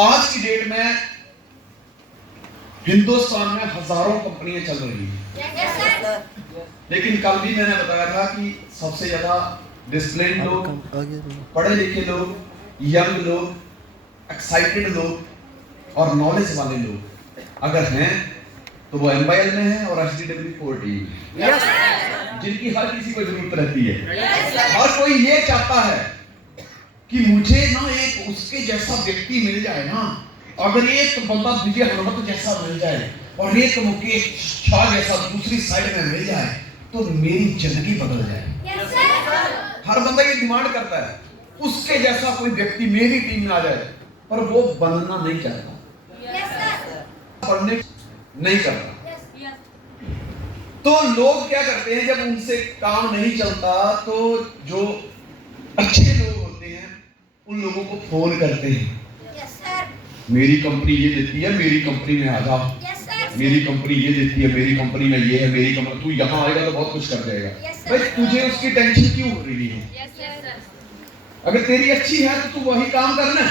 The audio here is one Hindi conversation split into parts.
आज की डेट में हिंदुस्तान में हजारों कंपनियां चल रही हैं, लेकिन कल भी मैंने बताया था कि सबसे ज्यादा डिसिप्लिन लोग, पढ़े लिखे लोग, यंग लोग, एक्साइटेड लोग और नॉलेज वाले लोग अगर हैं तो वो MYL में है और HDW4 टीम में, जिनकी हर किसी को जरूरत रहती है। हर कोई ये चाहता है कि मुझे ना एक उसके जैसा व्यक्ति मिल जाए ना, अगर एक बंदा विजय हनुमत जैसा मिल जाए और एक मुकेश शाह जैसा दूसरी साइड में मिल जाए तो मेरी जिंदगी बदल जाए। हर बंदा ये डिमांड करता है उसके जैसा कोई व्यक्ति मेरी टीम में आ जाए, पर वो बनना नहीं चाहता, पढ़ने नहीं करता। तो लोग क्या करते हैं, जब उनसे काम नहीं चलता तो जो अच्छे लोग होते हैं उन लोगों को फोन करते हैं, मेरी कंपनी ये देती है, मेरी कंपनी में आ जा, मेरी कंपनी ये देती है, मेरी कंपनी में ये है, मेरी कंपनी, तू यहाँ आएगा तो बहुत कुछ कर जाएगा। भाई तुझे उसकी टेंशन क्यों हो रही है? अगर तेरी अच्छी है तो तू वही काम करना।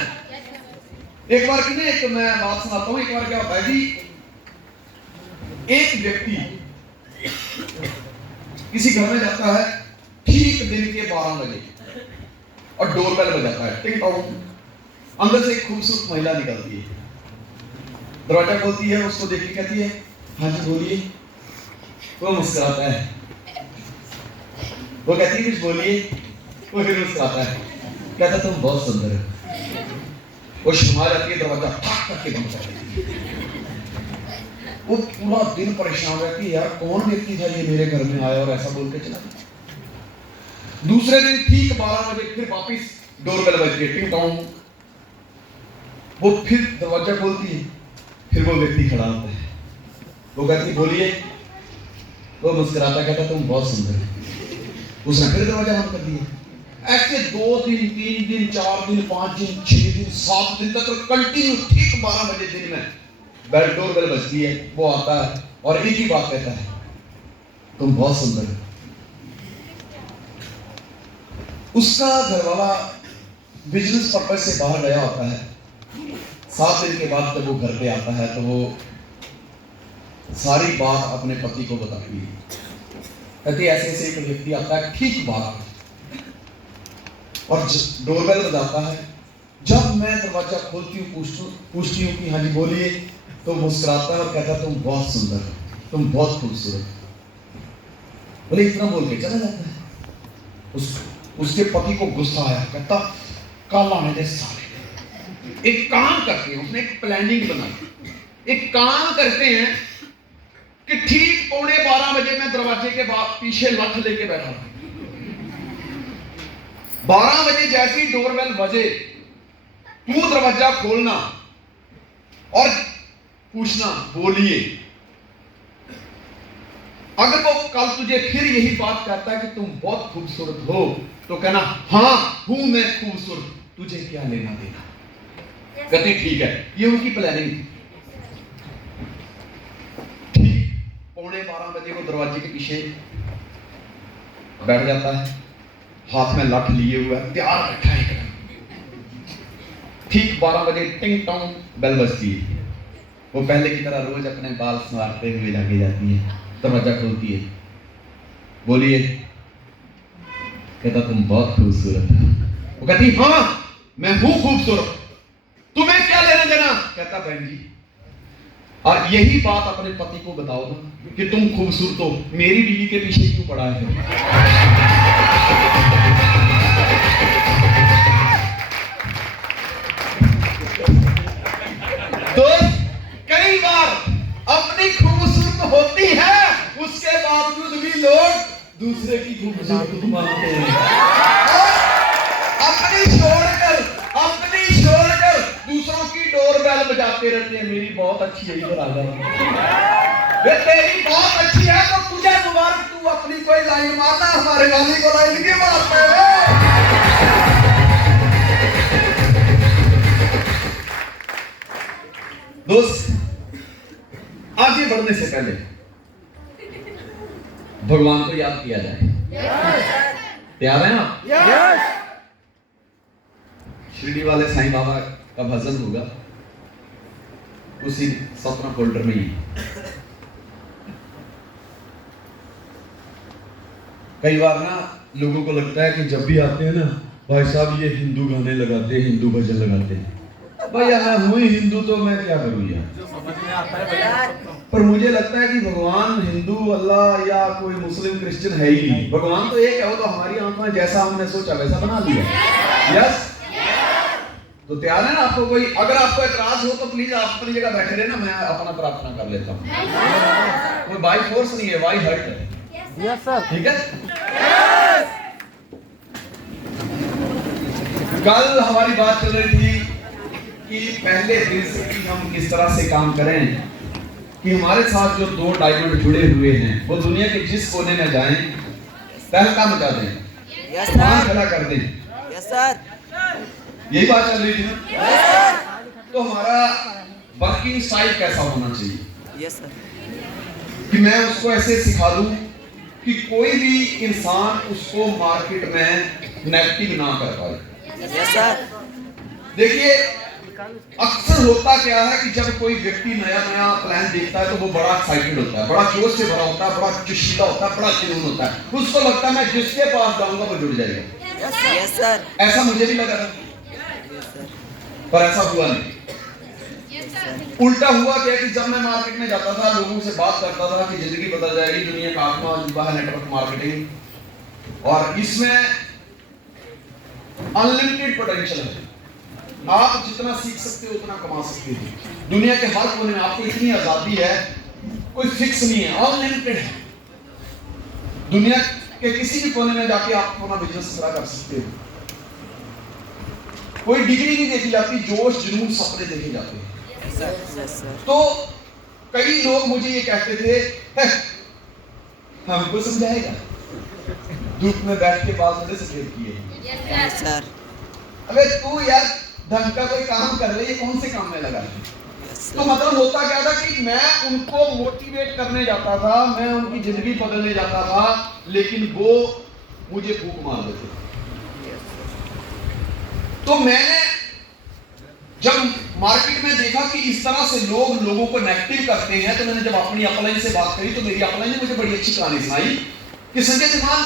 एक बार की ना, एक मैं बात सुनाता हूँ। एक बार क्या होता है कि एक व्यक्ति किसी घर में जाता है ठीक दिन के 12 बजे और डोरबेल बजाता है, टिंग टोंग। अंदर से एक खूबसूरत महिला निकलती है, दरवाजा खोलती है, उसको देख के कहती है हाँ जी बोलिए। वो मुस्कुराता है, वो कहती है कुछ बोलिए, वो फिर मुस्कुराता है, कहता तुम बहुत सुंदर हो। वो शर्मा जाती है, दरवाजा ठाक करके बंद कर देती है। वो पूरा दिन परेशान रहती है, यार कौन व्यक्ति था ये मेरे घर में आया और ऐसा बोल के चला गया। दूसरे दिन ठीक 12 बजे फिर वापिस डोरबेल बजती है, टिंग टोंग। वो फिर दरवाजा खोलती है, फिर वो व्यक्ति खड़ा होता है, वो कहती बोलिए। वो मुस्कुराता कहता तुम बहुत सुंदर हो। उसने फिर दरवाजा बंद कर दिया। ऐसे 2 दिन 3 दिन 4 दिन 5 दिन 6 दिन 7 दिन तक तो कंटिन्यू ठीक 12 बजे दिन में बेल डोरबेल बजती है। वो आता है और एक ही बात कहता है तुम बहुत सुंदर हो। उसका घरवाला बिजनेस पर्पज से बाहर गया होता है। 7 दिन के बाद जब वो घर पे आता है तो वो सारी बात अपने पति को बताती है। कहती ऐसे ऐसे एक व्यक्ति आता है ठीक 12 और डोरबेल बजाता है। जब मैं दरवाजा खोलती हूँ, पूछती हूँ कि हाँ जी बोलिए, तो मुस्कुराता है और कहता तुम बहुत सुंदर हो, तुम बहुत खूबसूरत हो। बोले इतना बोल के चला जाता है। उसके पति को गुस्सा आया, कहता कल आने दे साले। एक काम करते हैं, उसने एक प्लानिंग बनाई। एक काम करते हैं कि ठीक 11:15 बजे मैं दरवाजे के पीछे लठ लेके बैठा हूं। 12 बजे जैसी डोरबेल बजे तू दरवाजा खोलना और पूछना बोलिए। अगर वो कल तुझे फिर यही बात कहता है कि तुम बहुत खूबसूरत हो तो कहना हाँ हूं मैं खूबसूरत, तुझे क्या लेना देना। कहती ठीक है। ये उनकी प्लानिंग थी। ठीक 11:15 बजे वो दरवाजे के पीछे बैठ जाता है, हाथ में लठ लिए हुआ है, तैयार बैठा है एकदम। ठीक 12 बजे टिंग टोंग बेल बजती है। वो पहले की तरह रोज अपने बाल संवारते हुए जाके जाती है, दरवाजा खोलती है, बोलिए। कहता तुम बहुत खूबसूरत हो। वो कहती हाँ मैं हूं खूबसूरत, तुम्हें क्या लेना देना। कहता बहन जी और यही बात अपने पति को बताओ ना कि तुम खूबसूरत हो, मेरी बीवी के पीछे क्यों पड़ा है। दोस्त कई बार अपनी खूबसूरत होती है, उसके बावजूद भी लोग दूसरे की खूबसूरत मानते हैं। अपनी छोड़कर दूसरों की डोरबेल बजाते रहते हैं। मेरी बहुत अच्छी है, इधर आ जाओ। वे तेरी बहुत अच्छी है तो तुझे मुबारक, तू अपनी कोई लाइन मारना, हमारे वाली को लाइन क्यों मारते हो। दोस्त आगे बढ़ने से पहले भगवान को याद किया जाए। तैयार हैं आप? शिरडी वाले साईं बाबा का भजन होगा। उसी सपना फोल्डर में ही। कई बार ना लोगों को लगता है कि जब भी आते हैं ना भाई साहब ये हिंदू गाने लगाते हैं, हिंदू भजन लगाते हैं। भैया मैं हूं ही हिंदू तो मैं क्या करूं यार। पर मुझे लगता है कि भगवान हिंदू अल्लाह या कोई मुस्लिम क्रिश्चियन है ही नहीं। भगवान तो एक है, वो तो हमारी आंख में जैसा हमने सोचा वैसा बना दिया। यस, तो तैयार है ना आपको? कोई अगर आपको एतराज हो तो प्लीज आप अपनी जगह बैठे रहे ना, मैं अपना प्रार्थना कर लेता हूँ। कोई बाई फोर्स नहीं है, बाई हर्ट है। यस सर, ठीक है। कल हमारी बात चल रही थी कि पहले दिन से कि हम किस तरह से काम करें कि हमारे साथ जो दो डायमंड जुड़े हुए हैं वो दुनिया के जिस कोने में जाएं तहलका मचा दें, खड़ा कर दें। यस सर, यही बात चल रही थी ना। तो हमारा वर्किंग स्टाइल कैसा होना चाहिए? यस सर, कि मैं उसको ऐसे सिखा दूं कि कोई भी इंसान उसको मार्केट में नेगेटिव ना कर पाए। यस सर, देखिए अक्सर होता क्या है कि जब कोई व्यक्ति नया नया प्लान देखता है तो वो बड़ा एक्साइटेड होता है, बड़ा जोश से भरा होता है, बड़ा चुशीला होता है, बड़ा जुनून होता है। उसको लगता है मैं जिसके पास जाऊंगा वो जुड़ जाएगा। यस सर, ऐसा मुझे भी लगा था, पर ऐसा हुआ नहीं। उल्टा हुआ क्या कि जब मैं मार्केट में जाता था, लोगों से बात करता था कि जिंदगी बदल जाएगी, दुनिया का आत्मा अजूबा है नेटवर्क मार्केटिंग, और इसमें अनलिमिटेड पोटेंशियल है। आप जितना सीख सकते हो उतना कमा सकते हो। दुनिया के हर कोने में आपको इतनी आजादी है, कोई फिक्स नहीं है, अनलिमिटेड है। दुनिया के किसी भी कोने में जाके आप अपना बिजनेस खड़ा कर सकते हो। कोई डिग्री नहीं देखी जाती, जोश जुनून सपने देखे जाते हैं। तो कई लोग मुझे ये कहते थे हमको समझाएगा, धूप में बैठ के बाल थोड़े सफेद किए। अबे तू यार ढंग का कोई काम कर ले, ये कौन से काम में लगा है? तो मतलब होता क्या था कि मैं उनको मोटिवेट करने जाता था, मैं उनकी जिंदगी बदलने जाता था, लेकिन वो मुझे फूंक मार देते। तो मैंने जब मार्केट में देखा कि इस तरह से लोग लोगों को नेगेटिव करते हैं, तो मैंने जब अपनी अपलाइन से बात करी तो मेरी अपलाइन ने मुझे बड़ी अच्छी कहानी सुनाई कि संजय धीमान,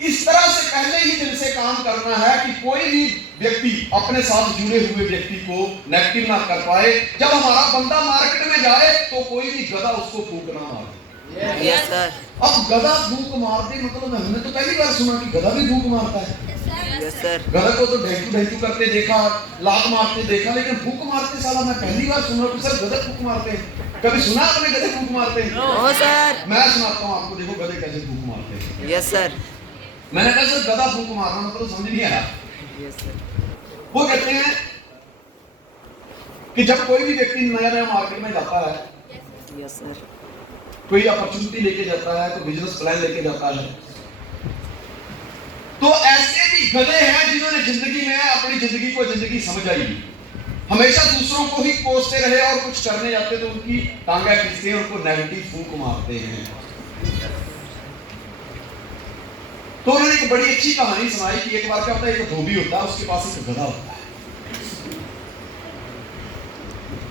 इस तरह से पहले ही दिल से काम करना है कि कोई भी व्यक्ति अपने साथ जुड़े हुए व्यक्ति को नेगेटिव ना कर पाए। जब हमारा बंदा मार्केट में जाए तो कोई भी गधा उसको फूंक ना मारे। Yes sir. अब गधा फूंक मारते मतलब हमने तो पहली बार सुना कि गधा भी फूंक मारता है। Yes sir. गधा को तो ढेंचू ढेंचू करते देखा, लात मारते देखा, लेकिन फूंक मारते साला मैं पहली बार सुन रहा हूँ। सर गधे फूंक मारते हैं, कभी सुना आपने गधे फूंक मारते हैं? No sir. मैं सुनाता हूँ आपको, देखो गधे कैसे फूंक मारते हैं। Yes sir. मैंने कहा सर गधा फूंक मारना मतलब समझ नहीं आया। Yes sir. वो कहते हैं कि जब कोई भी व्यक्ति नया नया मार्केट में जाता है, यस सर, कोई अपॉर्चुनिटी लेके जाता है, तो बिजनेस प्लान लेके जाता है, तो ऐसे भी गधे हैं जिन्होंने जिंदगी में अपनी जिंदगी को जिंदगी समझ आई, हमेशा दूसरों को ही कोसते रहे और कुछ करने जाते तो उनकी टांगा खींचते हैं, उनको नेगेटिव फूंक मारते हैं। तो उन्होंने एक बड़ी अच्छी कहानी सुनाई कि एक बार क्या होता है, एक धोबी होता है, उसके पास एक गधा होता है।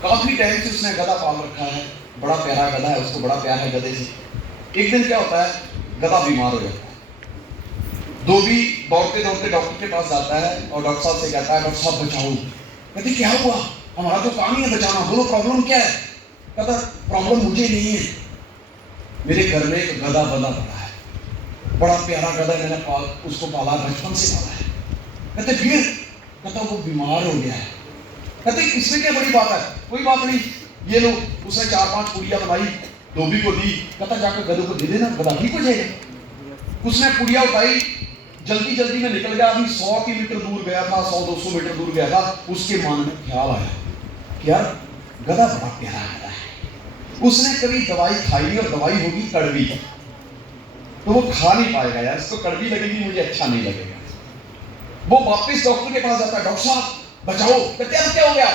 काफी टाइम से उसने गधा पाल रखा है, बड़ा प्यारा गधा है, उसको बड़ा प्यार है गधे से। एक दिन क्या होता है, गधा बीमार हो जाता है। धोबी दौड़ते दौड़ते डॉक्टर के पास जाता है और डॉक्टर साहब से कहता है, डॉक्टर साहब बचाओ। कहते क्या हुआ? हमारा तो काम ही है बचाना, बोलो प्रॉब्लम क्या है? कहता प्रॉब्लम मुझे नहीं है, मेरे घर में एक गधा बंधा पड़ा है, बड़ा प्यारा गधा, मैंने उसको पाला, बचपन से पाला है। कहते फिर? कहता वो बीमार हो गया है। कहते इसमें क्या बड़ी बात है? कोई बात नहीं, ये लो। उसने 4-5 पुड़िया बनाई, धोबी को दी, कहता जाकर गधे को दे देना, गधा ठीक हो जाएगा। उसने पुड़िया उठाई, जल्दी जल्दी में निकल गया। अभी 100 किलोमीटर दूर गया था, 100-200 मीटर दूर गया था। उसके मन में ख्याल आया कि यार गधा बड़ा प्यारा गधा है, उसने कभी दवाई खाई और दवाई होगी कड़वी, तो वो खा नहीं पाएगा यार, इसको कड़वी लगेगी, मुझे अच्छा नहीं लगेगा। वो वापस डॉक्टर के पास जाता है, डॉक्टर साहब बचाओ। कहते अब क्या हो गया?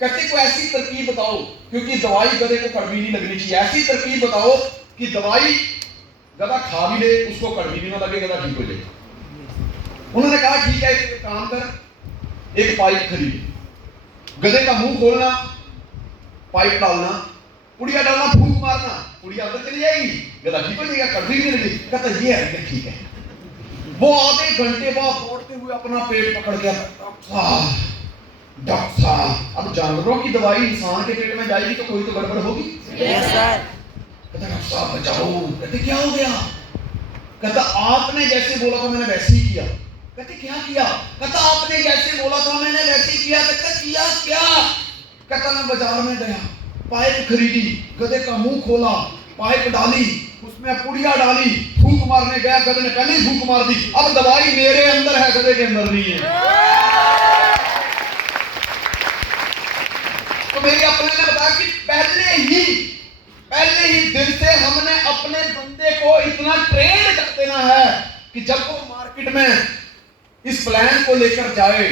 कहते कोई ऐसी तरकीब बताओ, क्योंकि दवाई गधे को कड़वी नहीं लगनी चाहिए, ऐसी तरकीब बताओ कि दवाई गधा खा भी ले, उसको कड़वी भी ना लगे, गधा ठीक हो जाए। उन्होंने कहा ठीक है, एक काम कर, एक पाइप खरीद, गधे का मुंह खोलना, पाइप डालना, पुड़िया डालना, फूंक मारना, पुड़िया अंदर चली जाएगी, गधा ठीक हो जाएगा, कड़वी नहीं लगी। कहता ये है ठीक है। वो आधे घंटे बाद दौड़ते हुए अपना पेट पकड़ गया, डॉक्टर साहब अब जानवरों की दवाई इंसान के पेट में जाएगी तो कोई तो गड़बड़ होगी। Yes sir. कहता डॉक्टर साहब बचाओ। कहते क्या हो गया? कहता आपने जैसे बोला था मैंने वैसे ही किया। कहते क्या किया? कहता आपने जैसे बोला था मैंने वैसे ही किया। कहता किया क्या? कहता मैं बाजार में गया, पाइप खरीदी, गधे का मुंह खोला, पाइप डाली, उसमें पुड़िया डाली, फूंक मारने गया, गधे ने पहले ही फूंक मार दी। अब दवाई मेरे अंदर है, गधे के अंदर नहीं है। तो मेरे अपने ने बताया कि पहले ही दिन से हमने अपने बंदे को इतना ट्रेन कर देना है कि जब वो मार्केट में इस प्लान को लेकर जाए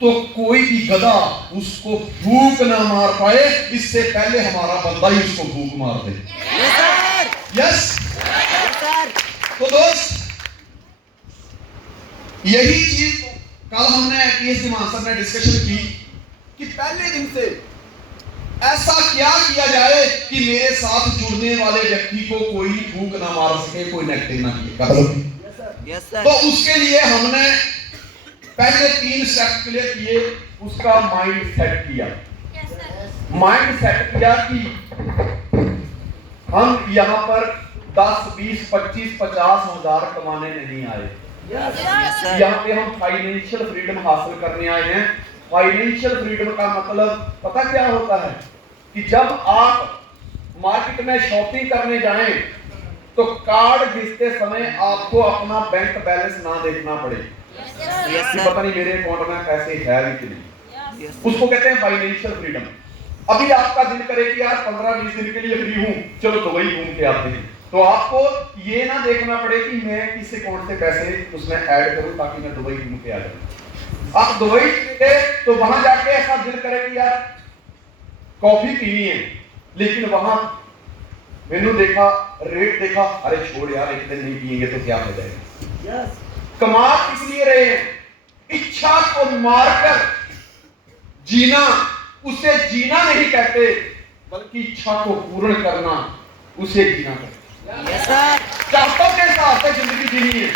तो कोई भी गधा उसको फूंक ना मार पाए, इससे पहले हमारा बंदा ही उसको फूंक मार दे। यस तो दोस्त, यही चीज कल हमने पीएचडी मास्टर ने डिस्कशन की कि पहले दिन से ऐसा क्या किया जाए कि मेरे साथ जुड़ने वाले व्यक्ति को कोई फूंक ना मार सके, कोई नेगेटिव ना किए। तो उसके लिए हमने पहले 3 स्टेप क्लियर किए, उसका माइंड सेट किया। माइंड सेट किया कि हम यहाँ पर 10, 20, 25, 50 हजार कमाने नहीं आए। यहाँ पे हम फाइनेंशियल फ्रीडम हासिल करने आए हैं। फाइनेंशियल फ्रीडम का मतलब पता क्या होता है कि जब आप मार्केट में शॉपिंग करने जाएं तो कार्ड घिसते समय आपको अपना बैंक बैलेंस ना देखना पड़े कि पता नहीं मेरे अकाउंट में पैसे है कि नहीं। उसको कहते हैं फाइनेंशियल फ्रीडम। अभी आपका दिल करे कि यार 15-20 दिन के लिए फ्री हूं, चलो दुबई घूम के आते हैं, तो आपको ये ना देखना पड़े कि मैं किस अकाउंट से पैसे उसमें ऐड करूं ताकि मैं दुबई घूम के आ जाऊं। आप दुबई गए तो वहां जाके ऐसा दिल करे कि यार कॉफी पीनी है, लेकिन वहां मेनू देखा, रेट देखा, अरे छोड़ यार एक दिन नहीं पिएंगे तो क्या हो जाएगा। कमा किस लिए रहे हैं? इच्छा को मारकर जीना, उसे जीना नहीं कहते बल्कि इच्छा को पूर्ण करना, उसे जीना कहते। चाहतों के हिसाब से जिंदगी जीनी है,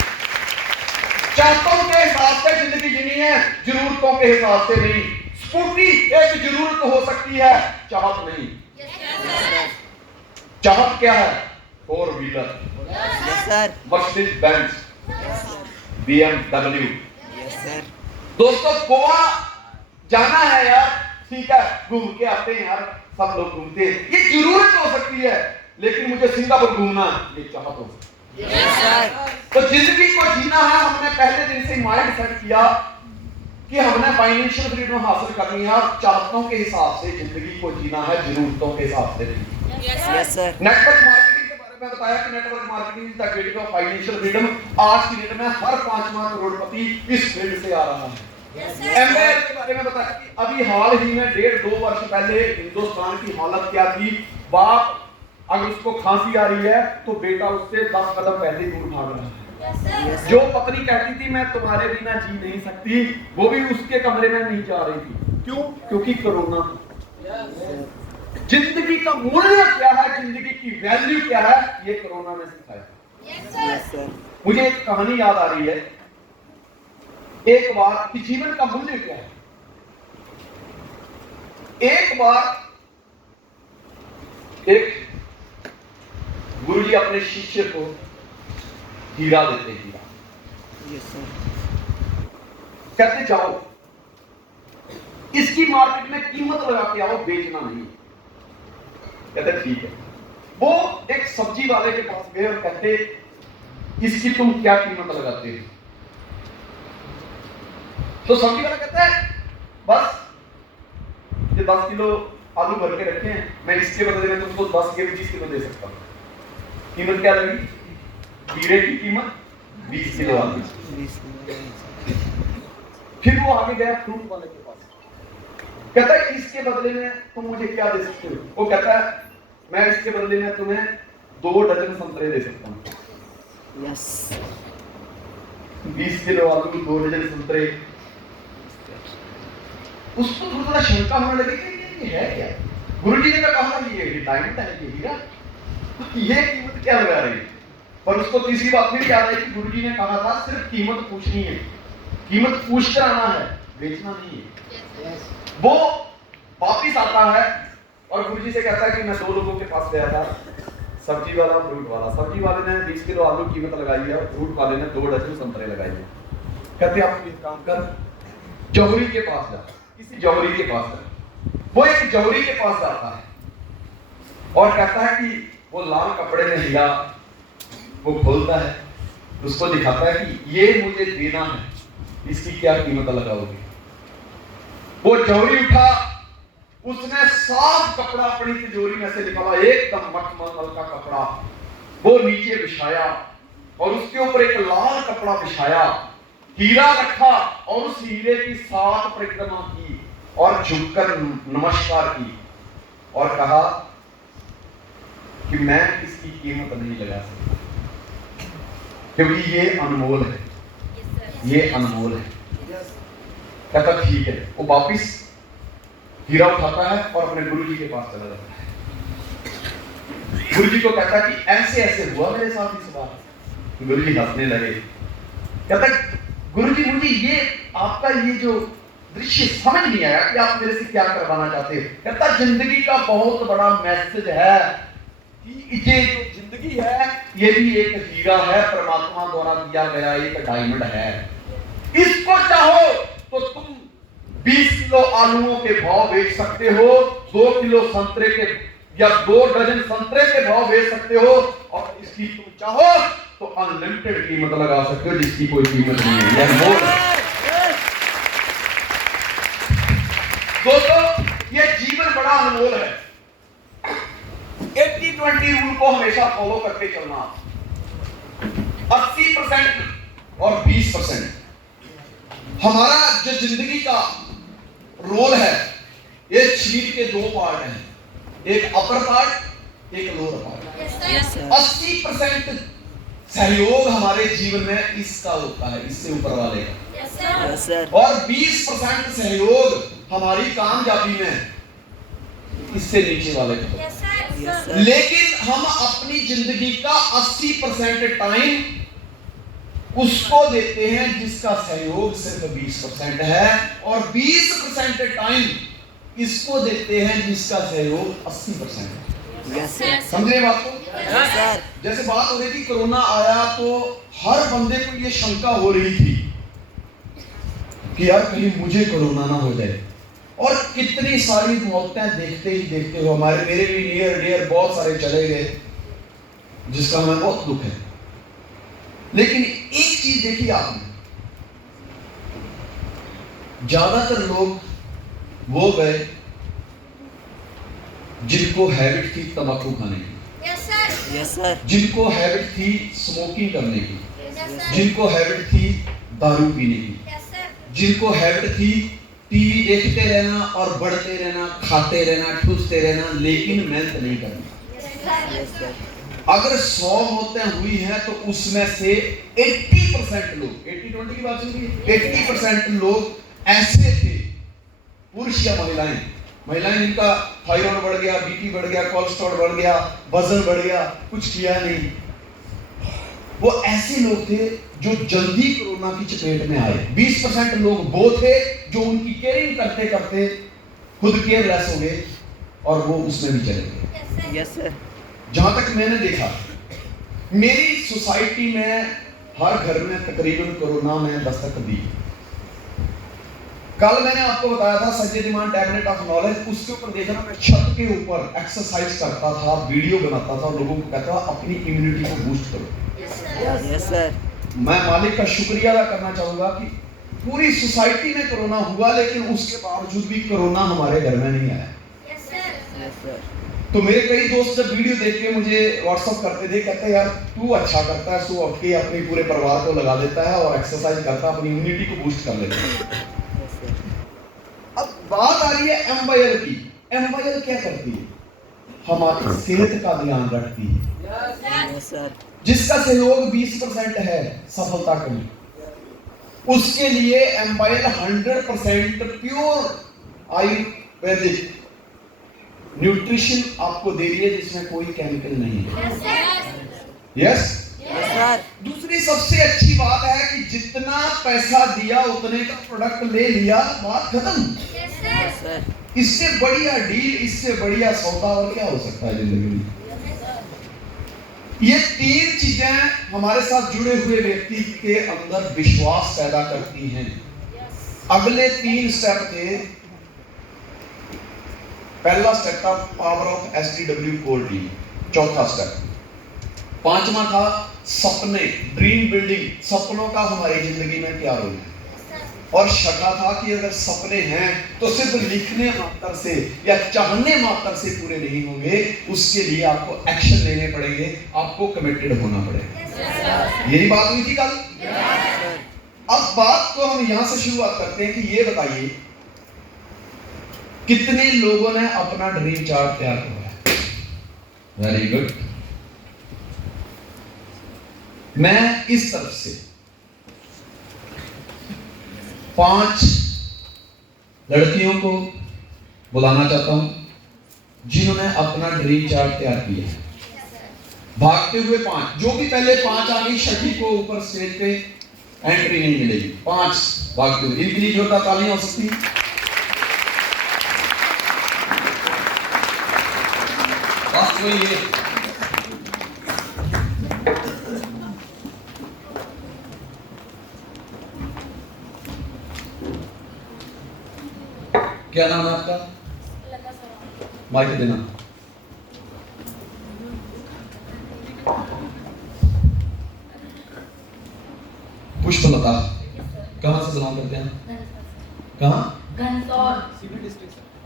चाहतों के हिसाब से जिंदगी जीनी है, जरूरतों के हिसाब से नहीं। स्कूटी एक जरूरत हो सकती है, चाहत नहीं। चाहत क्या है? 4 व्हीलर, मर्सिडीज बेंज, BMW। दोस्तों गोवा जाना है यार, ठीक है घूम के आते हैं यार, सब लोग घूमते हैं, ये जरूरत हो सकती है, लेकिन मुझे सिंगापुर घूमना ये चाहत हो सकती है। तो जिंदगी को जीना है, हमने पहले दिन से माइंड सेट किया कि हमने फाइनेंशियल फ्रीडम हासिल करनी है, चाहतों के हिसाब से जिंदगी को जीना है, जरूरतों के हिसाब से नहीं। नेटवर्क मार्केटिंग के बारे में बताया कि network marketing is the gateway of financial freedom. आज की डेट में हर 5वां करोड़पति इस फील्ड से आ रहा है। एमबीए के बारे में बताया कि अभी हाल ही में 1.5-2 वर्ष पहले हिंदुस्तान की हालत क्या थी। बाप अगर उसको खांसी आ रही है तो बेटा उससे 10 कदम पहले दूर भाग रहा है। जो पत्नी कहती थी मैं तुम्हारे बिना जी नहीं सकती, वो भी उसके कमरे में नहीं जा रही थी। क्यों? क्योंकि कोरोना। जिंदगी का मूल्य क्या है, जिंदगी की वैल्यू क्या है, ये कोरोना ने सिखाया। मुझे एक कहानी याद आ रही है एक बार कि जीवन का मूल्य क्या है। एक बार एक गुरुजी अपने शिष्य को हीरा देते हैं। हीरा कहते जाओ इसकी मार्केट में कीमत लगा के आओ, बेचना नहीं। कहते ठीक है। वो एक सब्जी वाले के पास गए और कहते इसकी तुम क्या कीमत लगाते हो? तो सब्जी वाला कहता है बस ये 10 किलो आलू भर के रखे हैं, मैं इसके बदले में तुमको 10 के 20 किलो दे सकता हूं। कीमत क्या लगी? हीरे की कीमत 20 किलो आलू। फिर वो आगे गया फ्रूट वाले के पास, कहता है इसके बदले में तुम मुझे क्या दे सकते हो? वो कहता है मैं इसके बदले में तुम्हें 2 डजन संतरे दे सकता हूं। 20 किलो आलू, 2 डजन संतरे। उसको थोड़ा शंका होने लगी कि ये है क्या? गुरुजी ने कहा था ये डायमंड है, ये हीरा, ये कीमत क्या लगा रही है? पर उसको तीसरी बात फिर याद आई कि गुरुजी ने कहा था सिर्फ कीमत पूछनी है, कीमत पूछ कर आना है, बेचना नहीं है। वो वापिस आता है और गुरुजी से कहता है कि मैं 2 लोगों के पास गया था, सब्जी वाला, फ्रूट वाला। सब्जी वाले ने 20 किलो आलू कीमत लगाई है और फ्रूट वाले ने 2 डजन संतरे लगाई है। कहते आप एक काम कर, जौहरी के पास जा, किसी जौहरी के पास जा। वो एक जौहरी के पास जाता है और कहता है कि वो लाल कपड़े में हीरा वो खोलता है, उसको दिखाता है कि ये मुझे देना है, इसकी क्या कीमत लगाओगे? वो जौहरी उठा, उसने साफ कपड़ा अपनी तिजोरी में से निकाला, एकदम मखमल का कपड़ा, वो नीचे बिछाया और उसके ऊपर एक लाल कपड़ा बिछाया, हीरा रखा और उस हीरे की 7 परिक्रमा की और झुककर नमस्कार की और कहा कि मैं इसकी कीमत नहीं लगा सकता क्योंकि ये अनमोल है, ये अनमोल है। कहता ठीक है। वो वापिस हीरा उठाता है और अपने गुरुजी के पास चला जाता है। गुरुजी को कहता कि ऐसे ऐसे हुआ मेरे साथ इस बार। गुरुजी हंसने लगे। कहता गुरुजी मुझे ये आपका ये जो दृश्य समझ नहीं आया कि आप मेरे से क्या करवाना चाहते हो। कहता जिंदगी का बहुत बड़ा मैसेज है कि ये जो जिंदगी है ये भी एक हीरा है, परमात्मा द्वारा दिया गया एक डायमंड है। इसको चाहो तो तुम 20 किलो आलूओं के भाव बेच सकते हो, 2 किलो संतरे के या 2 डजन संतरे के भाव बेच सकते हो, और इसकी तुम चाहो तो अनलिमिटेड कीमत लगा सकते हो जिसकी कोई कीमत नहीं है। यह मोल है दोस्तों, ये जीवन बड़ा अनमोल है। 80-20 रूल को हमेशा फॉलो करके चलना। 80% और 20%। हमारा जो जिंदगी का रोल है, ये शरीर के 2 पार्ट हैं, एक अपर पार्ट, एक लोअर पार्ट। 80% सहयोग हमारे जीवन में इसका होता है, इससे ऊपर वाले का। और 20% सहयोग हमारी कामयाबी में इससे नीचे वाले का। लेकिन हम अपनी जिंदगी का 80% टाइम उसको देते हैं जिसका सहयोग सिर्फ 20% है, और 20% टाइम इसको देते हैं जिसका सहयोग 80% है। समझे बात को? जैसे बात हो रही थी, कोरोना आया तो हर बंदे को ये शंका हो रही थी कि यार कहीं मुझे कोरोना ना हो जाए, और कितनी सारी मौतें देखते ही देखते हुए हमारे मेरे भी नियर डियर बहुत सारे चले गए, जिसका हमें बहुत दुख है। लेकिन एक चीज देखी आपने, ज्यादातर लोग वो गए जिनको हैबिट थी तंबाकू खाने की, यस सर, जिनको हैबिट थी स्मोकिंग करने की, जिनको हैबिट थी दारू पीने की, जिनको हैबिट थी टीवी देखते रहना और बढ़ते रहना, खाते रहना, ठूसते रहना, लेकिन मेहनत नहीं करना। अगर 100 मौतें हुई हैं तो उसमें से 80% लोग, 80-20 की बात चल रही है, 80% लोग ऐसे थे, पुरुष या महिलाएं जिनका थायराइड बढ़ गया, बीपी बढ़ गया, कोलेस्ट्रॉल बढ़ गया, वजन बढ़ गया, कुछ किया नहीं, वो ऐसे लोग थे जो जल्दी कोरोना की चपेट में आए। 20% लोग वो थे जो उनकी केयरिंग करते करते खुद केयरलेस हो गए और वो उसमें भी चले गए। Yes sir. जहां तक मैंने देखा, मेरी सोसाइटी में हर घर में तकरीबन कोरोना में दस्तक दी। कल मैंने आपको बताया था संजय दिमान टैबलेट ऑफ नॉलेज, उसके ऊपर देखना, मैं छत के ऊपर एक्सरसाइज करता था, वीडियो बनाता था, लोगों को कहता था अपनी इम्यूनिटी को बूस्ट करो। Yes sir. मैं मालिक का शुक्रिया अदा करना चाहूंगा कि पूरी सोसाइटी में कोरोना हुआ, लेकिन उसके बावजूद भी कोरोना हमारे घर में नहीं आया। Yes sir. तो मेरे कई दोस्त जब वीडियो देख के मुझे व्हाट्सएप करते थे, कहते यार तू अच्छा करता है, सो अपने अपने पूरे परिवार को लगा देता है और एक्सरसाइज करता है, अपनी इम्यूनिटी को बूस्ट कर लेता है। अब बात आ रही है एमवाईएल की। एमवाईएल क्या करती है? हमारी सेहत का ध्यान रखती है। Yes sir. जिसका सहयोग 20% है सफलता के लिए, उसके लिए एमवाईएल 100% प्योर आयुर्वेदिक न्यूट्रिशन आपको दे रही है जिसमें कोई केमिकल नहीं है। Yes yes sir. दूसरी सबसे अच्छी बात है कि जितना पैसा दिया उतने का प्रोडक्ट ले लिया, बात खत्म। Yes sir. इससे बढ़िया डील, इससे बढ़िया सौदा और क्या हो सकता है जिंदगी में। ये तीन चीजें हमारे साथ जुड़े हुए व्यक्ति के अंदर विश्वास पैदा करती हैं। अगले तीन स्टेप थे। पहला स्टेप था power of STW core team, चौथा स्टेप। पांचवा था सपने, ड्रीम बिल्डिंग, सपनों का हमारी जिंदगी में क्या रोल है। और छठा था कि अगर सपने हैं तो सिर्फ लिखने मात्र से या चाहने मात्र से पूरे नहीं होंगे, उसके लिए आपको एक्शन लेने पड़ेंगे, आपको कमिटेड होना पड़ेगा। यही बात हुई थी कल। अब बात तो हम यहां से शुरुआत करते हैं कि ये बताइए कितने लोगों ने अपना ड्रीम चार्ट तैयार किया। Very good. मैं इस तरफ से 5 लड़कियों को बुलाना चाहता हूं जिन्होंने अपना ड्रीम चार्ट तैयार किया है। भागते हुए 5, जो भी पहले 5 आ गई, छठी को ऊपर स्टेज पे एंट्री नहीं मिलेगी। 5 भागते हुए, इनके लिए जोरदार तालियां हो सकती है। बस वही है। क्या नाम है आपका? माइक देना। पुष्पलता, कहाँ से बिलोंग करते हैं? कहाँ?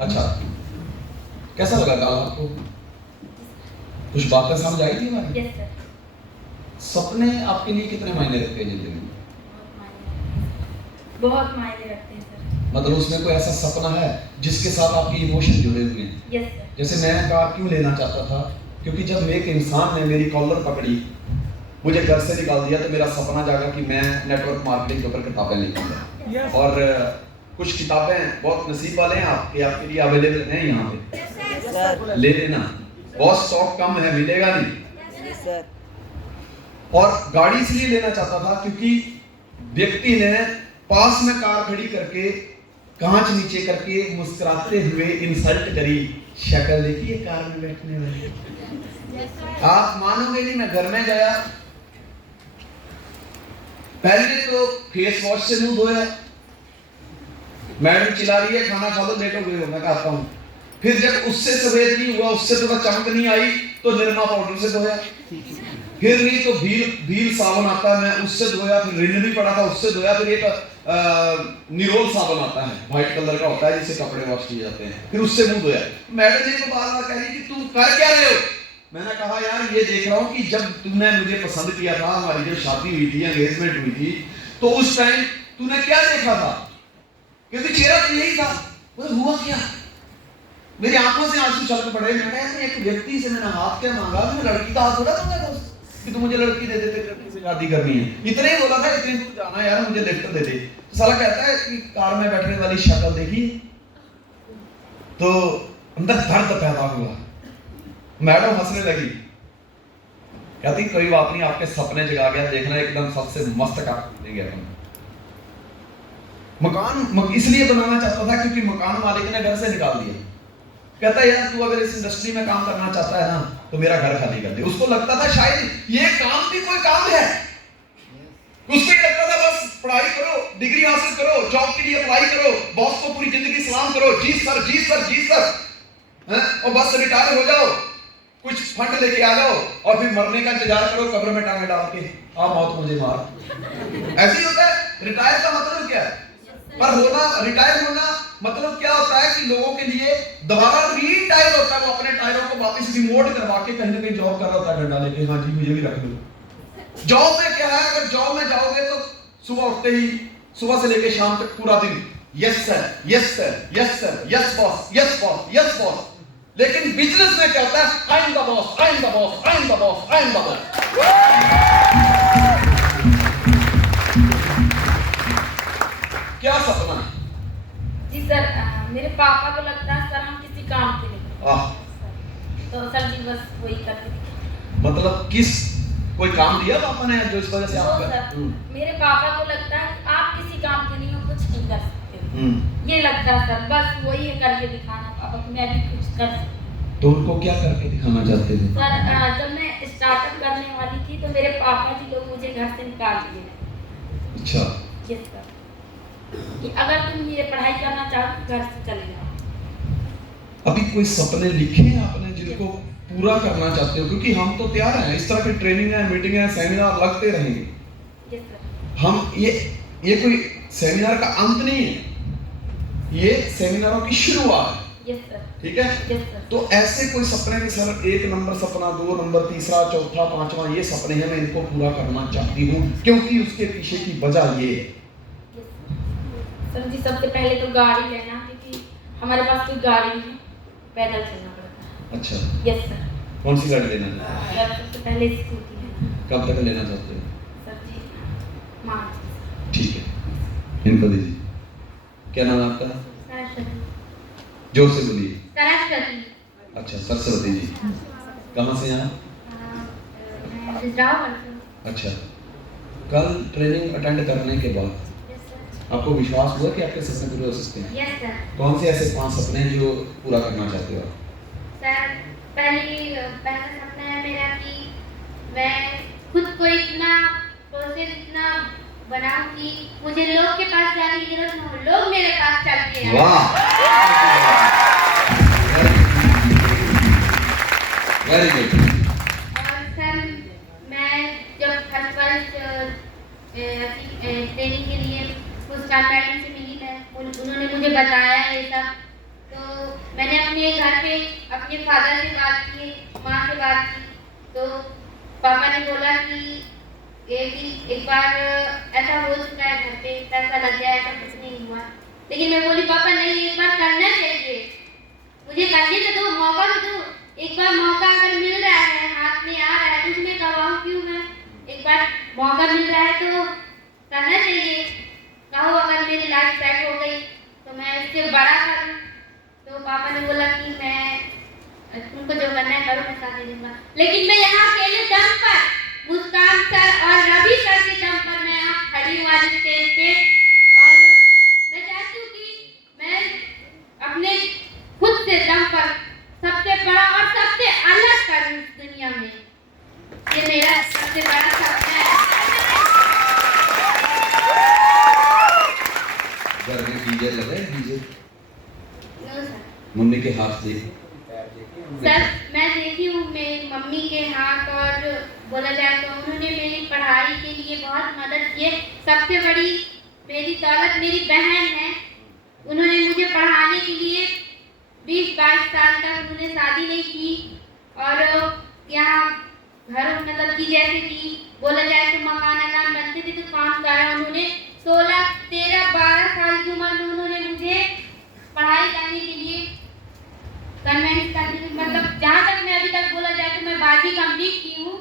अच्छा, कैसा लगा कल आपको? कुछ बातें समझ आई थी हमारी? Yes sir. सपने आपके लिए कितने मायने रखते हैं जिंदगी में? बहुत मायने रखते हैं सर। मतलब उसमें कोई ऐसा सपना है जिसके साथ आपके इमोशन जुड़े हुए हैं? Yes sir. जैसे मैं कार क्यों लेना चाहता था, क्योंकि जब एक इंसान ने मेरी कॉलर पकड़ी, मुझे घर से निकाल दिया, तो मेरा सपना जागा कि मैं नेटवर्क मार्केटिंग के ऊपर किताबें लिखूंगा। और कुछ किताबें बहुत नसीब वाले हैं आपके लिए अवेलेबल हैं यहाँ पे, सर। ले लेना। बहुत स्टॉक कम है, मिलेगा नहीं। सर। और गाड़ी इसलिए लेना चाहता था क्योंकि व्यक्ति ने पास में कार खड़ी करके कांच नीचे करके मुस्कुराते हुए इंसल्ट करी, शक्ल देखिए कार में बैठने वाली। आप मानोगे नहीं, मैं घर में गया, पहले तो फेस वॉश से मुंह धोया, मैडम चिल्ला रही है खाना खा लो लेटो गए हो, मैं कहता हूँ। फिर जब उससे सफेद नहीं हुआ, उससे थोड़ा चमक नहीं आई, तो निरमा पाउडर से धोया। फिर नहीं तो भील साबुन आता है, मैं उससे धोया। फिर रिन भी पड़ा था, उससे धोया। फिर एक निरोल साबुन आता है, व्हाइट कलर का होता है, जिससे कपड़े वॉश किए जाते हैं, फिर उससे मुंह धोया। मैडम जी को बार बार कह रही कि तुम कर क्या रहे हो? मैंने कहा यार ये देख रहा हूँ कि जब तुमने मुझे पसंद किया था, हमारी जब शादी हुई थी, एंगेजमेंट हुई थी, तो उस टाइम तूने क्या देखा था? क्योंकि चेहरा तो यही था। बोले हुआ क्या? मेरी आंखों से आंसू छलक पड़े। मैं कहा एक व्यक्ति से मैंने हाथ क्या मांगा, मैंने लड़की का हाथ थोड़ा मांगा दोस्त कि तू मुझे लड़की दे दे, लड़की से शादी करनी है। इतने ही बोला था, इतने दूर जाना यार, मुझे लिफ्ट दे दे। तो साला कहता है कि कार में बैठने वाली शक्ल देखी तो अंदर दर्द पैदा हुआ। मैडम हंसने लगी, कहती कोई बात नहीं, आपके सपने जगा गया, देखना एकदम सबसे मस्त कार दे गया। मकान इसलिए बनाना चाहता था क्योंकि मकान मालिक ने घर से निकाल दिया। कहता है यार तू अगर इस इंडस्ट्री में काम करना चाहता है ना, तो मेरा घर खाली कर दे। उसको लगता था शायद ये काम भी कोई काम है। उसको ही लगता था बस पढ़ाई करो, डिग्री हासिल करो, जॉब के लिए अप्लाई करो, बॉस को पूरी जिंदगी सलाम करो, जी सर जी सर जी सर, और बस रिटायर हो जाओ, कुछ फंड लेके आ जाओ, और फिर मरने का इंतजार करो कब्र में टांगे डाल के, आ मौत मुझे मार। ऐसे ही होता है। रिटायर का मतलब क्या है? पर होना, रिटायर होना मतलब क्या होता है कि लोगों के लिए दोबारा रीटायर होता है, वो अपने टायरों को वापस रिमोट करवा के कहीं ना कहीं जॉब कर रहा होता है, डंडा लेके, हाँ जी मुझे भी रख लो। जॉब में क्या है, अगर जॉब में जाओगे तो सुबह उठते ही, सुबह से लेके शाम तक पूरा दिन yes sir yes sir yes sir, yes boss yes boss yes boss. लेकिन बिजनेस में क्या होता है? I am the boss, I am the boss, I am the boss, I am the boss. क्या सपना है? जी सर, मेरे पापा को लगता है सर हम किसी काम के लिए। तो सर जी बस वही करके दिखाना। मतलब किस कोई काम दिया पापा ने जो इस वजह से आप तो सर मेरे पापा को लगता है कि आप किसी काम के नहीं हो, कुछ नहीं कर सकते, ये लगता है सर, बस वही है करके दिखाना पापा को मैं भी कुछ कर सकती। तो उनको क्या करके दिखाना चाहते थे? सर जब मैं स्टार्टअप करने वाली थी तो मेरे पापा जी लोग मुझे घर से निकाल दिए। अच्छा, यस सर, कि अगर तुम ये पढ़ाई करना चाहो तो घर से चले जाओ। अभी कोई सपने लिखे हैं आपने जिनको पूरा करना चाहते हो? क्योंकि हम तो तैयार हैं, इस तरह की ट्रेनिंग है, मीटिंग है, सेमिनार लगते रहेंगे। Yes sir. हम ये कोई सेमिनार का अंत नहीं है, ये सेमिनारों की शुरुआत है। Yes sir. ठीक है? Yes sir. तो ऐसे कोई सपने भी सर, 1 नंबर सपना, 2 नंबर, तीसरा, चौथा, पांचवा, ये सपने हैं, मैं इनको पूरा करना चाहती हूँ, क्योंकि उसके पीछे की वजह ये है। सर जी सबसे पहले तो गाड़ी लेना, क्योंकि हमारे पास कोई गाड़ी नहीं है, पैदल चलना पड़ता है। अच्छा, यस सर। कौन सी गाड़ी लेना है? सर सबसे पहले स्कूटी लेना। कब तक लेना चाहते हो? सर जी मार्च। ठीक है, इनको दीजिए। क्या नाम है आपका? सरस्वती। जोर से बोलिए। सरस्वती। अच्छा, सरस्वती जी, कहाँ से हैं आप? मैं रिजराव करती हूँ। अच्छा, कल ट्रेनिंग अटेंड करने के बाद आपको विश्वास हुआ कि आपके सपने पूरे हो सकते हैं? Yes sir. कौन से ऐसे 5 सपने हैं जो पूरा करना चाहते हो आप? सर पहला सपना है मेरा कि मैं खुद को इतना प्रोसेस इतना बनाऊं कि मुझे लोग के पास जाने की जरूरत न हो, लोग मेरे पास चल के आए। वाह, वेरी गुड। और सर मैं जब फर्स्ट ट्रेनिंग के लिए मुस्कान मैडम से मिली, उन्होंने मुझे बताया ये सब, तो मैंने अपने घर पे अपने फादर से बात की, माँ से बात की, तो पापा ने बोला कि एक बार ऐसा हो चुका है, घर पे पैसा लग गया, ऐसा कुछ नहीं हुआ। लेकिन मैं बोली पापा नहीं, एक बार करना चाहिए, मुझे करने तो दो, मौका तो दो, एक बार मौका अगर मिल रहा है, हाथ में आ रहा है तो उसमें गवाऊं क्यों मैं? एक बार मौका मिल रहा है तो करना चाहिए, कहो अगर मेरी लाइफ सेट हो गई तो मैं इससे बड़ा करूं। तो पापा ने बोला कि मैं तुमको जो करना है करो, मैं साथ दे दूंगा। लेकिन मैं यहाँ अकेले दम पर, मुस्कान सर और रवि सर के दम पर मैं यहाँ खड़ी हूँ आज स्टेज पे, और मैं चाहती हूँ कि मैं अपने खुद से दम पर सबसे बड़ा और सबसे अलग करूँ इस दुनिया में, ये मेरा सबसे बड़ा सपना है। घर में डीजे लगा है, डीजे नो सर। मम्मी के हाथ से सर मैं देखी हूँ मेरी मम्मी के हाथ, और बोला जाए तो उन्होंने मेरी पढ़ाई के लिए बहुत मदद की है। सबसे बड़ी मेरी दौलत मेरी बहन है, उन्होंने मुझे पढ़ाने के लिए 20-22 साल तक उन्होंने शादी नहीं की, और यहाँ घर मतलब कि जैसे कि बोला जाए तो मकान अकान बनते थे तो काम करा उन्होंने। 16, 13, 12 साल की उम्र में उन्होंने मुझे पढ़ाई करने के लिए कन्वेंस करने के, मतलब जहाँ तक मैं अभी तक बोला जाए तो मैं 12वीं कंप्लीट की हूँ,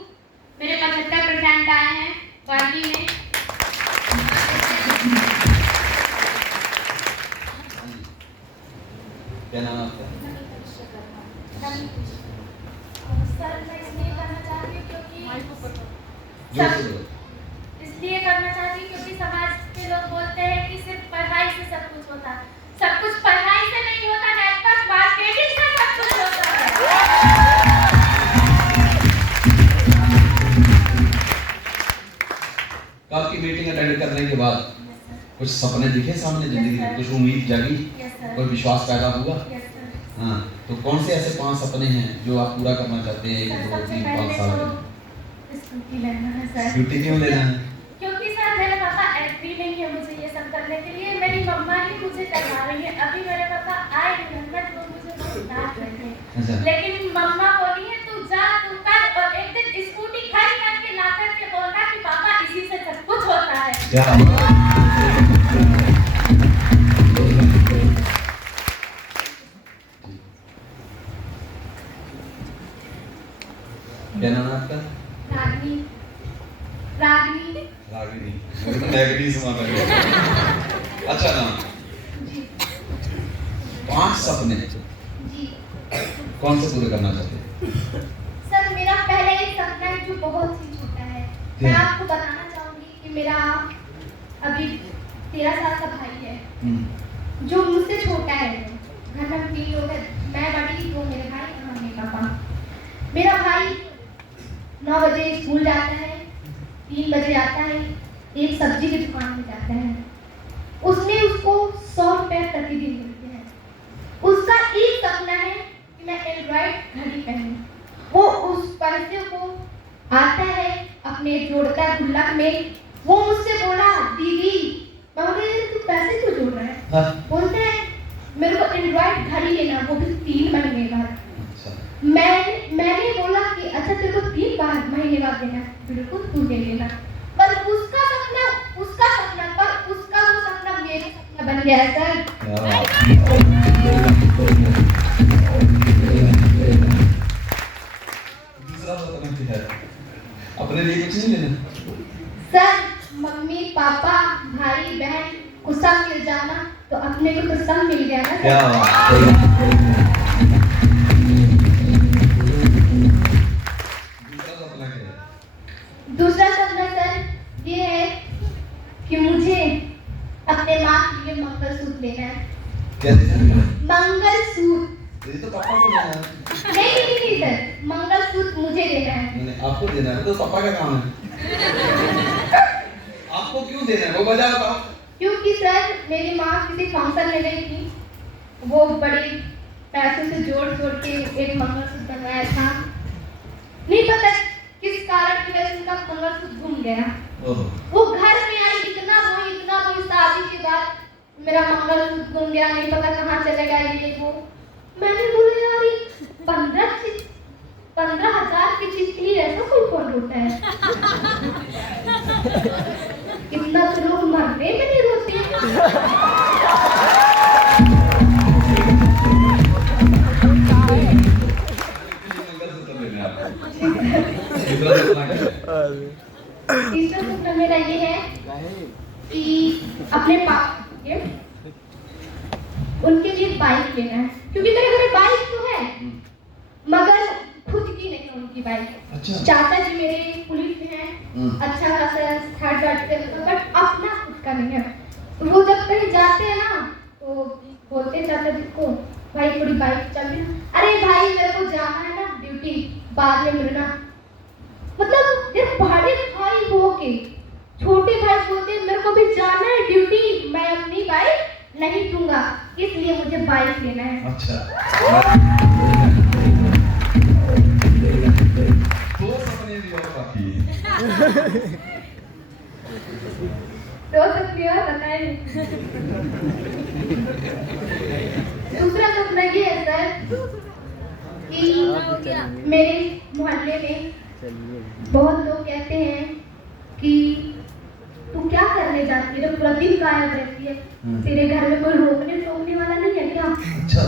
मेरे 75% आए हैं 12वीं में। क्या नाम आपका? सर मैं इसलिए करना चाहती हूँ क्योंकि जोर से बोलो। इसलिए करना चाहती हूँ क्योंकि समाज के लोग बोलते हैं कि सिर्फ पढ़ाई से सब कुछ होता है। सब कुछ पढ़ाई से नहीं होता, नेटवर्क मार्केटिंग से सब कुछ होता है। कल की मीटिंग अटेंड करने के बाद कुछ सपने दिखे सामने जिंदगी में, कुछ उम्मीद जागी, कोई विश्वास पैदा हुआ? हाँ, तो कौन से ऐसे 5 सपने हैं जो आप पूरा करना चाहते हैं 1, 2, 3, 5 साल में? स्कूटी लेना है सर। स्कूटी क्यों लेना है? क्योंकि सर मेरे पापा एग्री नहीं है मुझे ये सब करने के लिए, मेरी मम्मा ही मुझे करवा रही है। अभी मेरे पापा आए नहीं, तो मुझे बहुत डांट रहे हैं, लेकिन मम्मा बोली है तू जा तू कर, और एक दिन स्कूटी खड़ी करके ला करके बोलना कि पापा इसी से सब कुछ होता है। क्या नाम है आपका? रागिनी। रागिनी। रागिनी, नेगेटिव समाना है। अच्छा नाम। 5 सपने जी। कौन से पूरे करना चाहते हैं? सर मेरा पहले एक सपना है जो बहुत ही छोटा है। मैं आपको बताना चाहूंगी कि मेरा अभी 13 साल का भाई है जो मुझसे छोटा है। घर में हम 3 लोग हैं, मैं बड़ी, 2 मेरे भाई और मम्मी पापा। मेरा भाई 9 बजे स्कूल जाता है, 3 बजे आता है, एक सब्जी की दुकान में जाता है, उसमें उसको 100 रुपए प्रतिदिन मिलते हैं। उसका एक सपना है कि मैं एंड्रॉइड घड़ी पहनूं। वो उस पैसे को आता है अपने जोड़ता है गुल्लक में। वो मुझसे बोला दीदी, मैं बोले तू पैसे क्यों जोड़ रहा है? बोलते हैं मेरे को एंड्रॉइड घड़ी लेना, वो भी 3 महीने बाद। मैंने बोला कि अच्छा तेरे को 3 महीने बाद देना, बिल्कुल तू ले लेना। पर उसका सपना पर उसका वो सपना मेरा सपना बन गया है सर। दूसरा सपना क्या है? अपने लिए कुछ नहीं लेना? सर मम्मी पापा भाई बहन को सब मिल जाना, तो अपने को तो सब मिल गया ना। क्या बात। दूसरा सपना सर ये है कि मुझे अपने माँ के लिए मंगलसूत्र लेना है। मंगलसूत्र। ये तो पापा को देना है। नहीं सर, मंगलसूत्र मुझे लेना है। नहीं आपको देना है, तो पापा का काम है। आपको क्यों देना है वो वजह बताओ। क्योंकि सर मेरी माँ किसी फंक्शन में गई थी, वो बड़े पैसों से जोड़ के एक मंगलसूत्र बनवाया था। नहीं पता किस कारण की वजह से उनका मंगलसूत्र घूम गया। वो घर में आई, इतना रोई शादी के बाद मेरा मंगलसूत्र घूम गया, नहीं पता कहाँ चले गया ये वो। मैंने बोला यार 15,000 की चीज के लिए ऐसा कोई कौन रोता है? कितना तो लोग मरने में नहीं रोते हैं। तीसरा सपना मेरा ये है कि अपने पापा के उनके लिए बाइक लेना है, क्योंकि मेरे घर में बाइक तो है मगर खुद की नहीं है उनकी बाइक। अच्छा। चाचा जी मेरे पुलिस में हैं, अच्छा खासा थर्ड गार्ड से, बट अपना खुद का नहीं है। वो जब कहीं जाते हैं ना तो बोलते हैं चाचा जी को भाई थोड़ी बाइक चल रही है। अरे भाई मेरे को जाना है ना ड्यूटी, बाद में मिलना। मतलब ये बड़े भाई हो के छोटे भाई बोलते हैं मेरे को भी जाना है ड्यूटी, मैं अपनी बाइक नहीं दूंगा, इसलिए मुझे बाइक लेना है। अच्छा। दो सपने भी और बाकी है। दो सपने और बताए। दूसरा सपना ये है सर कि मेरे मोहल्ले में बहुत लोग कहते हैं कि तू क्या करने जाती है, पूरा दिन गायब रहती है, तेरे घर में कोई रोकने टोकने वाला नहीं है क्या? अच्छा।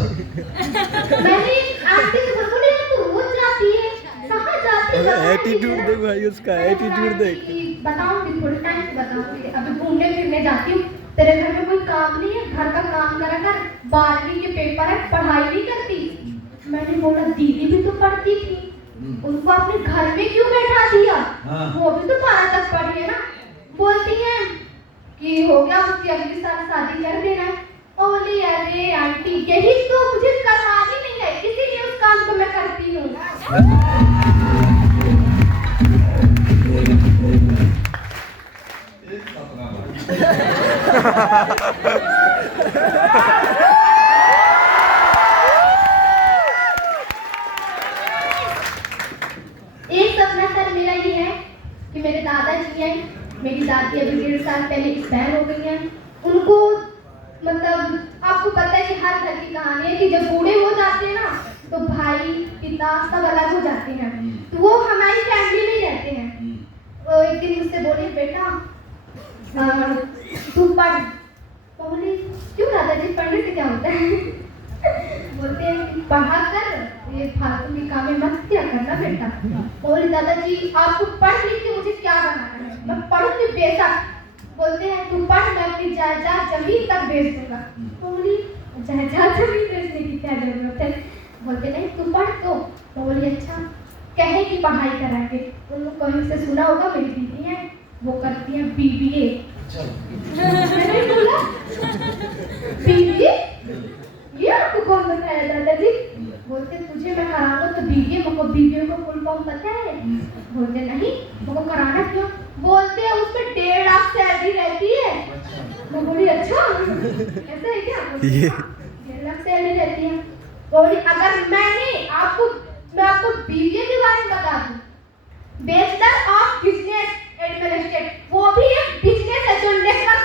मैंने आपके से बोला तू रोज जाती है, कहाँ जाती है? एटीट्यूड देख भाई उसका, एटीट्यूड देख। बताऊंगी थोड़े टाइम से बताऊंगी। अभी घूमने फिरने जाती हूँ, तेरे घर में कोई काम नहीं है, घर का काम करा कर, 12वीं के पेपर है, पढ़ाई नहीं करती। मैंने बोला दीदी भी तो पढ़ती थी, उनको अपने घर में क्यों बैठा दिया? वो भी तो 12 तक पढ़ी है ना। बोलती हैं कि हो गया उसकी अगले साल शादी कर देना। और बोली अरे आंटी यही तो मुझे करवानी नहीं है, इसीलिए उस काम को मैं करती हूँ। एक सपना सर मेरा ये है कि मेरे दादाजी हैं, मेरी दादी अभी 1.5 साल पहले एक्सपायर हो गई हैं। उनको मतलब आपको पता है कि हर घर की कहानी है कि जब बूढ़े हो जाते हैं ना तो भाई पिता सब अलग हो जाते हैं, तो वो हमारी फैमिली में ही रहते हैं। तो एक दिन मुझसे बोले बेटा तू पढ़। बोले क्यों दादाजी, पढ़ने से क्या होता है? बोलते हैं कि पढ़ा कर, ये फालतू की कामें मत किया करना बेटा। बोले दादाजी आपको पढ़ लिख के मुझे क्या बनाना है, मैं पढ़ूंगी बेशक। बोलते हैं तू पढ़, मैं अपनी जायदाद जमीन तक बेच दूंगा। बोली जायदाद जमीन बेचने की क्या जरूरत है? बोलते नहीं तुम पढ़ तो बोली अच्छा कहे की पढ़ाई कराएंगे। तुम लोग कहीं से सुना होगा मेरी दीदी है वो करती है BBA। मैंने बोला BBA ये आपको कौन बताया दादाजी? बोलते तुझे मैं कराऊंगा तो BBA को फुल फॉर्म पता है? बोलते नहीं मुझको कराना क्यों? बोलते हैं उसमें 1.5 लाख सैलरी रहती है। मैं बोली अच्छा ऐसा है क्या? 1.5 लाख सैलरी रहती है। बोली अगर मैं आपको BBA के बारे में बता दूं, बैचलर ऑफ बिजनेस एडमिनिस्ट्रेशन वो भी एक बिजनेस है जो नेटवर्क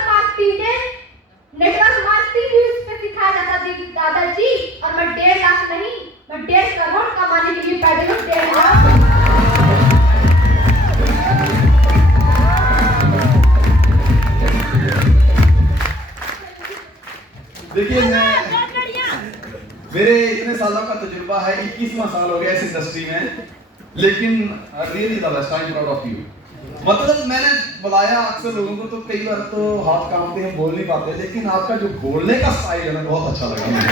मार्केटिंग भी उस पे सिखाया जाता है दादाजी। और मैं 1.5 लाख नहीं मैं 1.5 करोड़ कमाने के लिए पैदल हूँ। 1.5 लाख देखिए मेरे इतने सालों का तजुर्बा है, 21वां साल हो गया इस इंडस्ट्री में, लेकिन really the best, I am proud of you. मतलब मैंने बुलाया अक्सर लोगों को तो कई बार तो हाथ कांपते हैं, बोल नहीं पाते, लेकिन आपका जो बोलने का स्टाइल है ना बहुत अच्छा लगा मुझे।